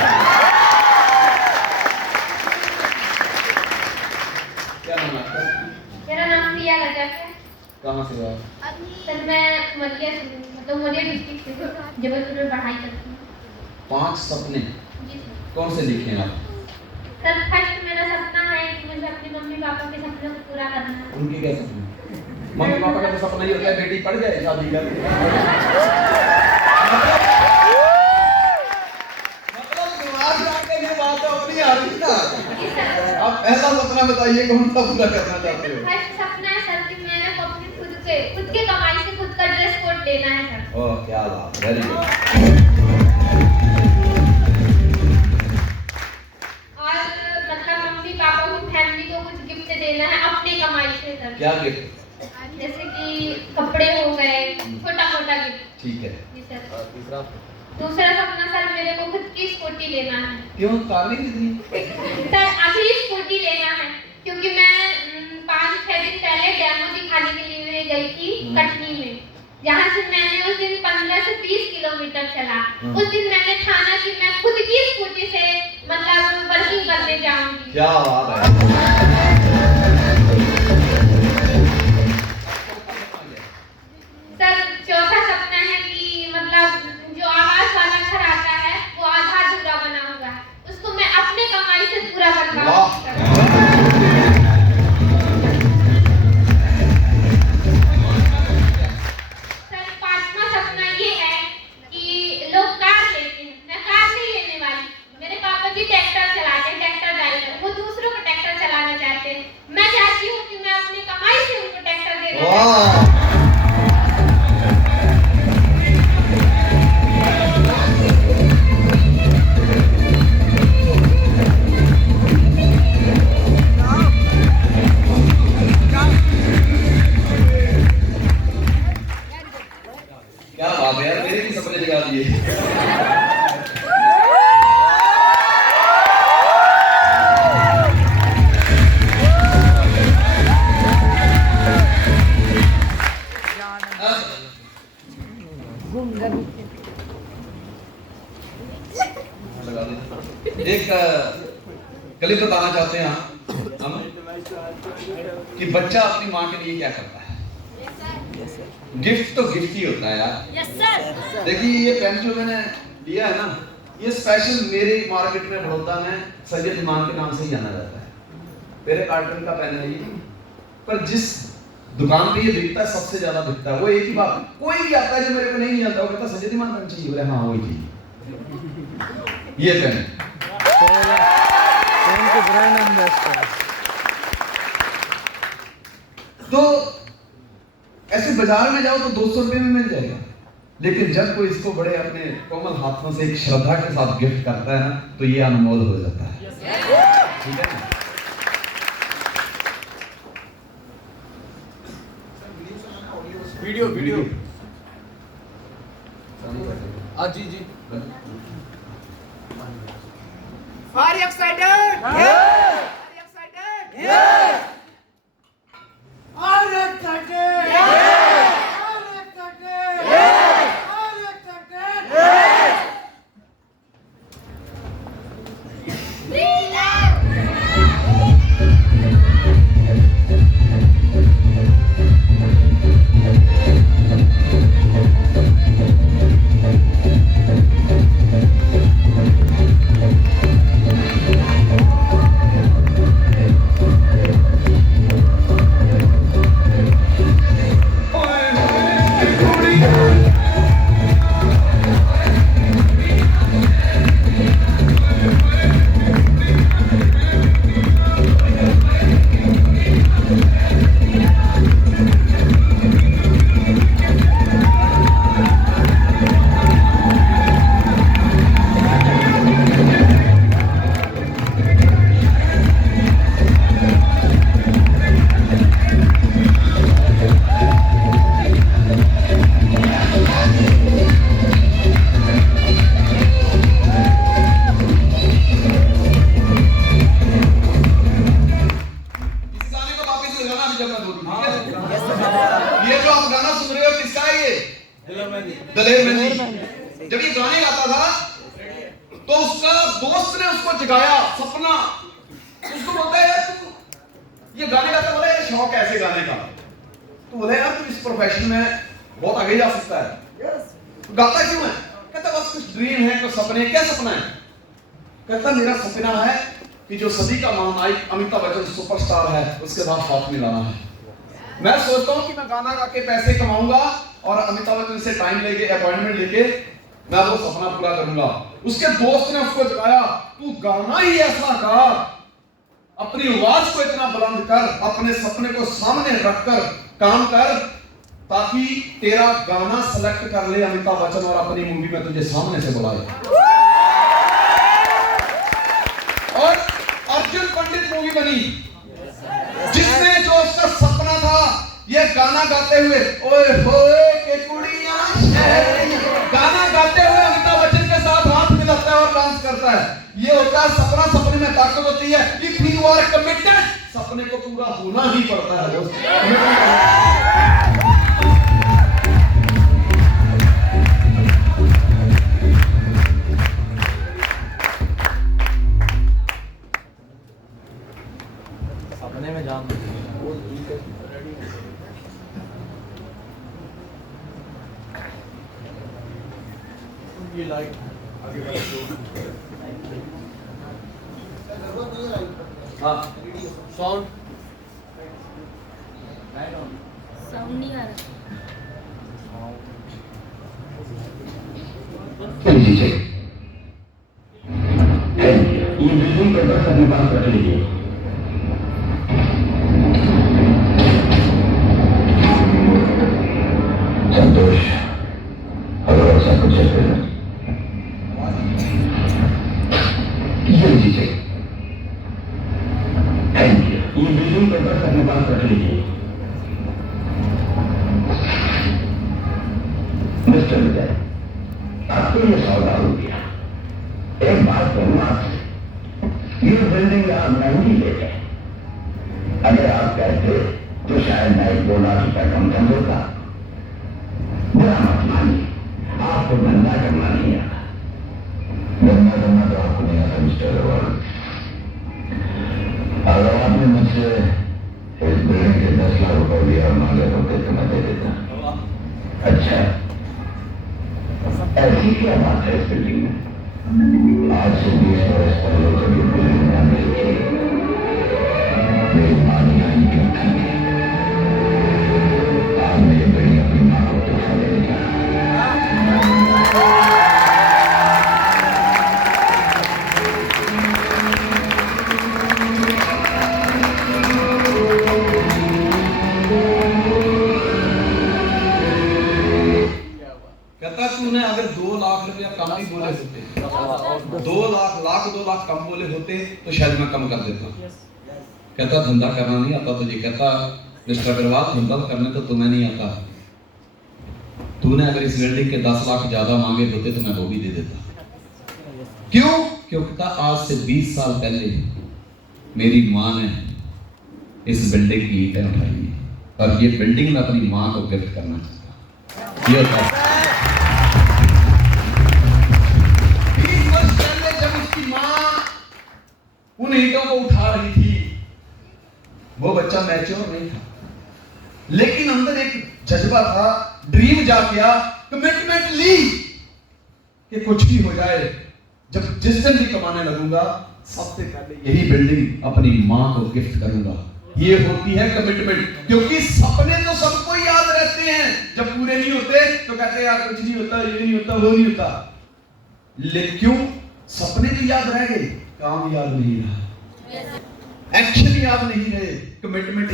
क्या नाम है आपका? मेरा नाम प्रिया रजक है। कहाँ से हो? सर मैं उमरिया डिस्ट्रिक्ट से जबलपुर में पढ़ाई करती हूँ। 5 सपने जी सर। कौन से लिखे हैं आप? सर फर्स्ट मेरा सपना है कि मुझे अपने मम्मी पापा के सपने को पूरा करना है। उनके क्या सपने? मम्मी पापा का तो सपना ही होता है बेटी पढ़ जाए शादी कर। मतलब दिमाग में ये बात अपनी आ रही ना। आप पहला सपना बताइए कौन सा पूरा करना चाहते हो? फर्स्ट सपना है सर कि मैं अपनी खुद के कमाई से खुद का ड्रेस कोड लेना है सर। ओह क्या बात, वेरी गुड। और मतलब मम्मी पापा को फैमिली को कुछ गिफ्ट देना है अपनी कमाई से सर। क्या गिफ्ट? जैसे कि कपड़े हो गए, छोटा मोटा गिफ्ट। ठीक है। जी सर। तीसरा? दूसरा सपना सर मेरे को खुद की स्कूटी लेना है। क्यों कार नहीं खरीदनी? सर अभी स्कूटी लेना है क्योंकि मैं 5-6 दिन पहले डेमो दिखाने के लिए गई थी कटनी में, जहाँ से मैंने उस दिन 15 से 20 किलोमीटर चला। उस दिन मैंने ठाना कि मैं खुद की स्कूटी से मतलब वर्किंग करने जाऊंगी। क्या बात है। सर चौथा सपना है कि मतलब जो आवास वाला घर आता है वो आधा अधूरा बना हुआ है, उसको मैं अपने कमाई से पूरा करवाऊंगी। सर 5वां सपना ये है कि लोग कार लेते हैं, मैं कार नहीं लेने वाली। मेरे पापा जी ट्रैक्टर चलाते हैं, ट्रैक्टर ड्राइवर, वो दूसरों को ट्रैक्टर चलाना चाहते हैं। मैं चाहती हूँ कि मैं अपनी कमाई से उनको ट्रैक्टर दे दूँ। क्या बात है यार, मेरे भी सपने जगा दिए। एक क्लिप बताना चाहते हैं हम कि बच्चा अपनी माँ के लिए क्या करता है। गिफ्ट तो गिफ्ट ही होता है यार। देखिए ये पेन जो मैंने लिया है ना, ये स्पेशल मेरे मार्केट में बड़ौदा में सैयद इमाम के नाम से ही जाना जाता है। मेरे कार्टन का पेन है ये, पर जिस दुकान पे ये बिकता है सबसे ज्यादा बिकता है वो एक ही बात, कोई भी आता है जो मेरे को नहीं जानता वो कहता सैयद इमाम पेन चाहिए, बोले हाँ वही चाहिए। ये पेन के ब्रांड एम्बेसडर। तो ऐसे बाजार में जाओ तो 200 रुपए में मिल जाएगा, लेकिन जब कोई इसको बड़े अपने कोमल हाथों से एक श्रद्धा के साथ गिफ्ट करता है ना तो ये अनमोल हो जाता है। ठीक है ना? वीडियो जी जी। Are you excited? Yes. Are you excited? Yes. Are you excited? Yes. Are you excited? Yes. Are you excited? Yes. Freedom! गाया सपना, उसको बोलता है यार तू ये गाने गाता, बोला यार शौक है ऐसे गाने का, तो बोला यार तू इस प्रोफेशन में बहुत आगे जा सकता है, तो गाता क्यों है? कहता बस कुछ ड्रीम है, कुछ सपने। क्या सपना है? कहता मेरा सपना है कि जो सदी का महानायक अमिताभ बच्चन सुपरस्टार है उसके साथ हाथ मिलाना है। मैं सोचता हूँ कि मैं गाना गा के पैसे कमाऊंगा और अमिताभ बच्चन से टाइम लेके अपॉइंटमेंट लेके मैं वो सपना पूरा करूंगा। उसके दोस्त ने उसको जगाया, तू गाना ही ऐसा गा, अपनी आवाज को इतना बुलंद कर, अपने सपने को सामने रखकर काम कर, ताकि तेरा गाना सेलेक्ट कर ले अमिताभ बच्चन और अपनी मूवी में तुझे सामने से बुलाए। और अर्जुन पंडित मूवी बनी जिसमें जो उसका सपना था ये गाना गाते हुए, ओए होए के कुड़ियां गाना गाते हुए अमिताभ बच्चन के साथ हाथ मिलाता है और डांस करता है। ये होता है सपना, सपने में ताकत होती है। इफ यू आर कमिटेड, सपने को पूरा होना ही पड़ता है दोस्त। सपने में जाम ये लाइट आगे हाँ साउंड साउंड नहीं आ रहा। ये बिल्डिंग के बस अपने पास रख लीजिए। संतोष, अगर ऐसा कुछ है ये लीजिए। Thank you. ये बिल्डिंग के बस अपने पास रख लीजिए। मिस्टर विजय, आपको ये सौदा हो गया। एक बात कहूँ आपसे, ये बिल्डिंग आप महंगी लेते। अगर आप कहते तो शायद मैं 2 लाख रुपए कम कर देता। बुरा मत मानिए, आपको धंधा करना नहीं आता। धंधा करना तो आपको नहीं आता मिस्टर अग्रवाल। अगर आपने मुझसे इस बिल्डिंग के 10 लाख रुपए भी और मांगे होते तो मैं दे देता। अच्छा, ऐसी क्या बात है इस बिल्डिंग में? आज से 20 वर्ष पहले जब ये बिल्डिंग बन रही थी, मेरी मां ने यहाँ क्यों थी? आज मैं ये बिल्डिंग अपनी मां को तोहफा देने जा रहा कहता तूने अगर 2 लाख रुपया कम ही बोले होते, 2 लाख कम बोले होते तो शायद मैं कम कर देता। कहता धंधा करना नहीं आता तुझे। कहता मिस्टर अग्रवाल, धंधा करने तो तुम्हें नहीं आता। तूने अगर इस बिल्डिंग के 10 लाख ज्यादा मांगे होते तो मैं वो भी दे देता। क्यों? क्योंकि आज से 20 साल पहले मेरी माँ ने इस बिल्डिंग की ईंटें उठाई और ये बिल्डिंग मैं अपनी माँ को गिफ्ट करना चाहता। ये होता है 20 वर्ष पहले जब उसकी माँ उन ईंटों को उठा रही थी, वो बच्चा मैच्योर नहीं था, लेकिन अंदर एक जज्बा था, ड्रीम जाग गया, कमिटमेंट ली कि कुछ भी हो जाए, जब जिस दिन भी कमाने लगूंगा सबसे पहले यही बिल्डिंग अपनी माँ को गिफ्ट करूंगा। ये होती है कमिटमेंट। क्योंकि सपने तो सबको याद रहते हैं, जब पूरे नहीं होते तो कहते हैं यार कुछ नहीं होता, ये नहीं होता, वो नहीं होता। लेकिन क्यों? सपने तो याद रह गए, काम याद नहीं रहा, एक्शन याद नहीं रहे, कमिटमेंट